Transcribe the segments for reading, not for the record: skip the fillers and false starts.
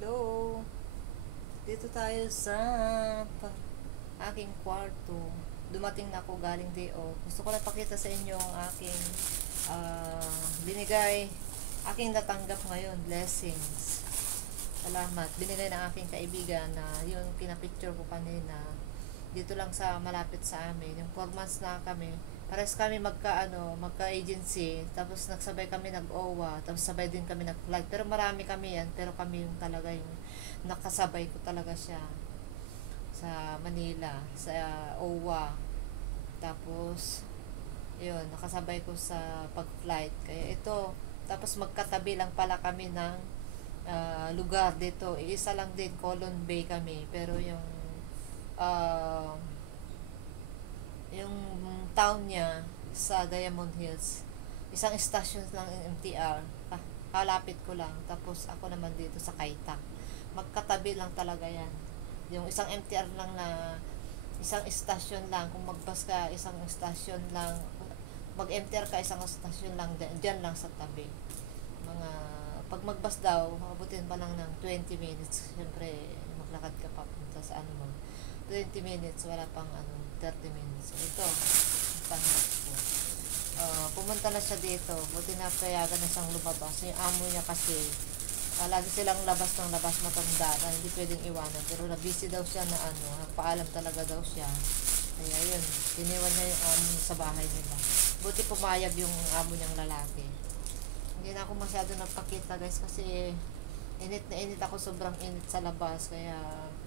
Hello. Dito tayo sa aking kwarto. Dumating na ako galing day off. Gusto ko lang pakita sa inyo ang aking binigay, aking natanggap ngayon, blessings. Salamat. Binigay ng aking kaibigan na yung pinapicture ko kanina. Dito lang sa malapit sa amin. Yung 4 months na kami. Pares kami magka-agency. Tapos nagsabay kami nag-OWA. Tapos sabay din kami nag-flight. Pero marami kami yan. Pero kami yung talaga yung nakasabay ko talaga siya sa Manila, sa OWA. Tapos yun, nakasabay ko sa pag-flight. Kaya ito, tapos magkatabi lang pala kami ng lugar dito. Isa lang din, Colon Bay kami. Pero uh, yung town niya sa Diamond Hills, isang station lang ng MTR. Kalapit ko lang. Tapos ako naman dito sa Kaita. Magkatabi lang talaga yan. Yung isang MTR lang na isang station lang. Kung magbus ka, isang station lang. Mag-MTR ka, isang station lang. Diyan lang sa tabi. Pag magbus daw, mabutin pa lang ng 20 minutes. Siyempre, maglakad ka papunta sa 20 minutes, wala pang 30 minutes. Ito, pangarap ko. Pumunta na siya dito. Buti na payagan na siyang lumabas. Yung amo niya kasi, lagi silang labas ng labas, matanda na hindi pwedeng iwanan. Pero na-busy daw siya na paalam talaga daw siya. Kaya yun, tiniwan niya yung amo niya sa bahay nila. Buti pumayag yung amo niyang lalaki. Hindi na ako masyado nagpakita guys kasi init na init ako, sobrang init sa labas. Kaya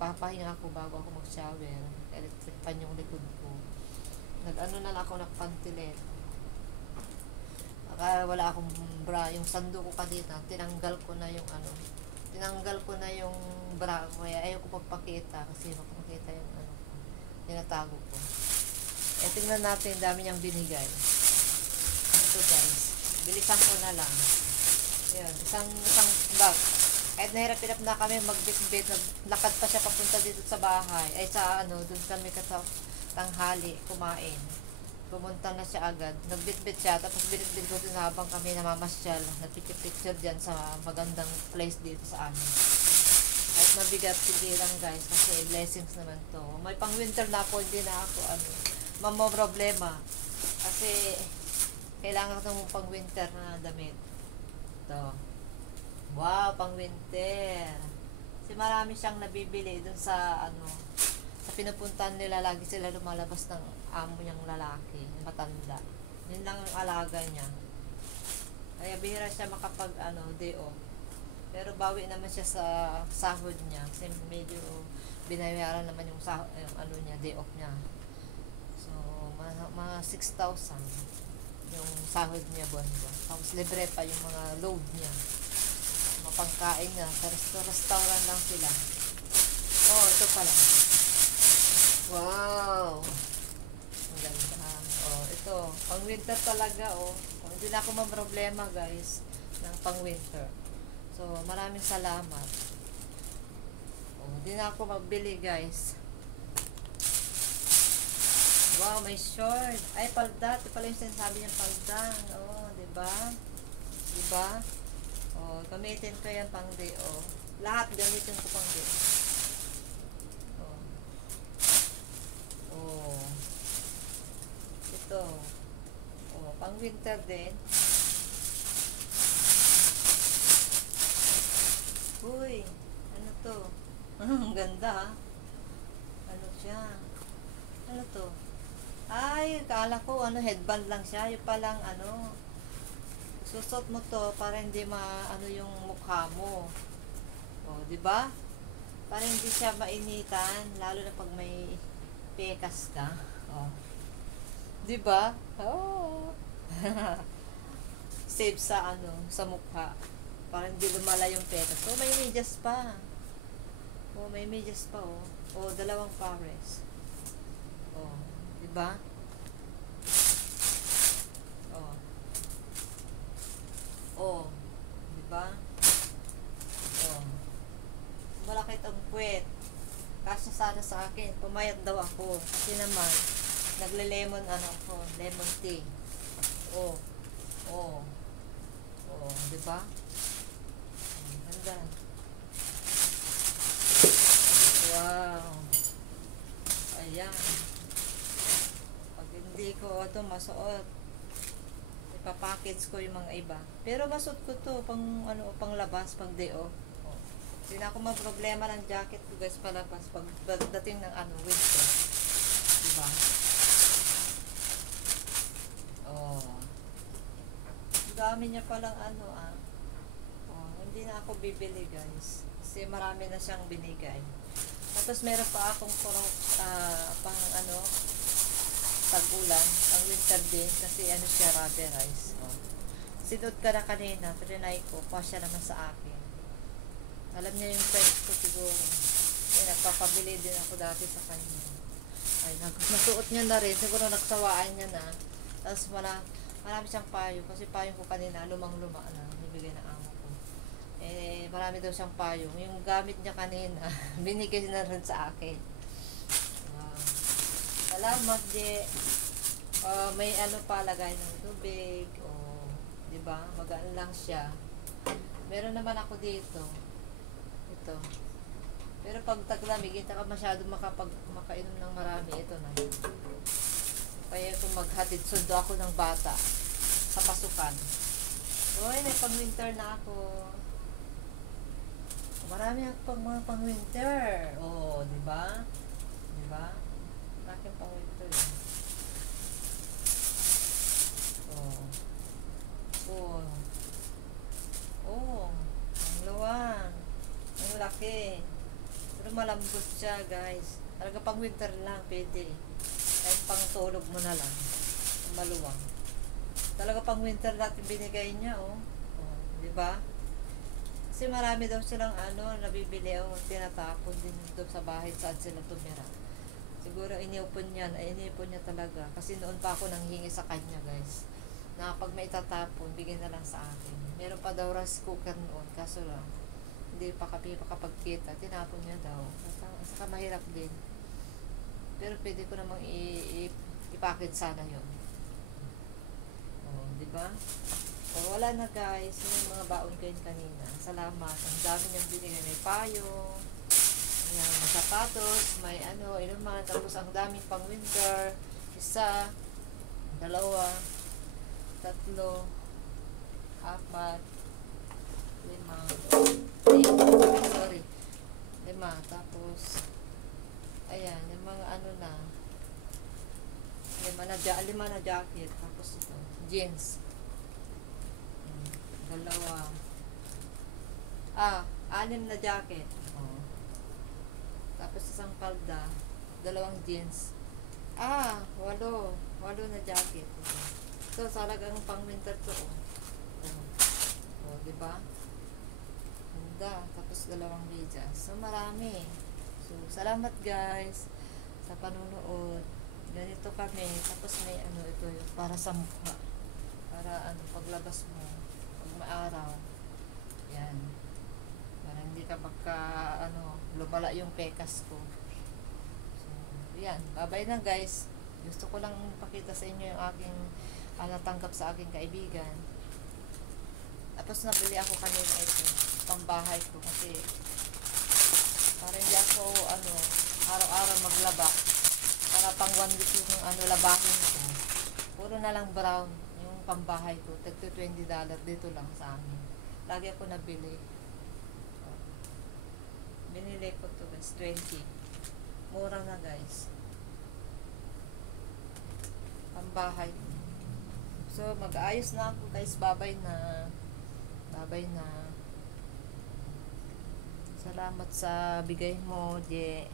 papahinga ako bago ako mag-shower. Electric pan yung likod ko. Nag-ano na lang ako, nagpantilet. Wala akong bra. Yung sando ko kanina, tinanggal ko na yung bra ko. Kaya ayaw ko pagpakita kasi makapakita yung tinatago ko. Tingnan natin, dami niyang binigay. Ito guys, bilisan ko na lang. Ayan, isang bag. Kahit nahirap-hirap na kami magbitbit, naglakad pa siya papunta dito sa bahay. Ay doon kami tanghali kumain. Pumunta na siya agad. Nagbitbit siya, tapos binitbit ko din habang kami namamasyal. Nagpicture dyan sa magandang place dito sa amin. Kahit mabigat, sige lang guys, kasi blessings naman to. May pang winter na ako, hindi na ako problema. Kasi kailangan ko ng pang winter na damit. Ito. Wow, pang winter. Kasi marami siyang nabibili dun sa sa pinupuntahan nila, lagi sila lumalabas ng amo niyang lalaki, matanda. Yun lang ang alaga niya. Kaya bihira siya makapag day off. Pero bawi naman siya sa sahod niya kasi medyo binayaran naman yung niya, day off niya. So, mga 6,000 yung sahod niya buwan-buwan. Tapos libre pa yung mga load niya. Mapangkain niya. Sa restaurant lang sila. Oh, ito pala. Wow! Ang ganda. Oh, ito. Pang winter talaga, oh. Hindi na ako problema guys, ng pang winter. So, maraming salamat. Oh, hindi na ako magbili, guys. Wow, may short. Ay, palda. Ito pala yung sinasabi niyang palda. Oh, diba? Diba? Oh, gamitin ko yan pang day, oh. Lahat gamitin ko pang day. Oh. Ito. Oh, pang winter din. Uy, ano to? Ang ganda ha. Ano siya? Ano to? Ay, kala ko headband lang siya. Yung palang susot mo to para hindi yung mukha mo. Oh, di ba? Para hindi siya mainitan, lalo na pag may pekas ka. Oh. 'Di ba? Oh. Save sa mukha. Para hindi lumala yung pekas. Oh, may medyas pa. Oh, may medyas pa, oh. Oh, dalawang pares. Oh, 'di ba? Oh. Oh, 'di ba? Oh. Malaki ang puwet. Kasi sana sa akin, pumayat daw ako. Kasi naman, nagle-lemon ako, lemon tea. Oh. Oh. Oh, 'di ba? Ganda. masuot. Ipapackage ko yung mga iba. Pero masuot ko to pang ano, pang labas, pang day off. Oh. Hindi na ako problema ng jacket ko guys palabas pag dating ng ano, winter. Diba? Oh. Dami niya palang ano Oh, hindi na ako bibili guys. Kasi marami na siyang binigay. Tapos meron pa akong pang ano, tag-ulan, ang winter din kasi ano siya, rubberized. Oh. Sinod ka na kanina, trinay ko, pasya naman sa akin. Alam niya yung price ko siguro. Nagpapabili din ako dati sa kanya. Ay, nasuot niya na rin. Siguro nagsawaan niya na. Tapos marami siyang payo. Kasi payo ko kanina, lumang-luma na. Nibigay na amo ko. Marami daw siyang payo. Yung gamit niya kanina, binigay na rin sa akin. Salamat, Je. May ano pa, lagay ng tubig. Diba? Magaan lang siya. Meron naman ako dito. Ito. Pero pag taglamig, hindi ka masyado makainom ng marami. Ito na. Kaya kung maghatid, sundo ako ng bata sa pasukan. Uy, may pang-winter na ako. Marami ako mga pang-winter. Diba? Diba? Aking pang-winter yun. Ang luwang. Ang laki. Pero malambot siya guys. Talaga pang winter lang pwede. Kahit pang tulog mo na lang. Maluwang. Talaga pang winter natin binigay niya diba? Kasi marami daw silang nabibili tinatapon din doon sa bahay saan sila tumira. Siguro inipon niya talaga. Kasi noon pa ako nanghingi sa kanya guys. Na pag may itatapon, bigyan na lang sa akin. Meron pa daw rice cooker noon, kaso lang hindi pa kami makapagkita, tinapon niya daw. Saka mahirap din. Pero pwede ko namang i-package sana yun. Diba? Wala na guys, yung mga baon ko yun kanina. Salamat, ang dami niyang binigay. May payo, may sapatos, may inuman, tapos ang daming pang winter, 1, 2, 3, 4, 5, 6, sorry. 5, tapos ayan, yung mga na 5 na jacket, tapos ito, jeans. 2, 6 na jacket. Tapos isang palda, 2 jeans. 8 na jacket. So, talagang pang winter to. Diba? Ganda. Tapos 2 medyas. So, marami. So, salamat guys sa panunood. Ganito kami. Tapos may ito yung para sa mukha. Para paglabas mo, pag maaraw. Yan. Para hindi ka lumala yung pekas ko. So, yan. Bye-bye na guys. Gusto ko lang pakita sa inyo yung aking natanggap sa aking kaibigan. Tapos nabili ako kanina ito, pambahay ko kasi para hindi ako araw-araw maglaba. Para pang 1 week yung labahin ko. Puro na lang brown yung pambahay ko. Tagto $20 dito lang sa amin. Lagi ako nabili. Binili ko to guys, 20. Mura na guys. Pambahay. So, mag-aayos na ako guys. Bye-bye na. Bye-bye na. Salamat sa bigay mo, Je.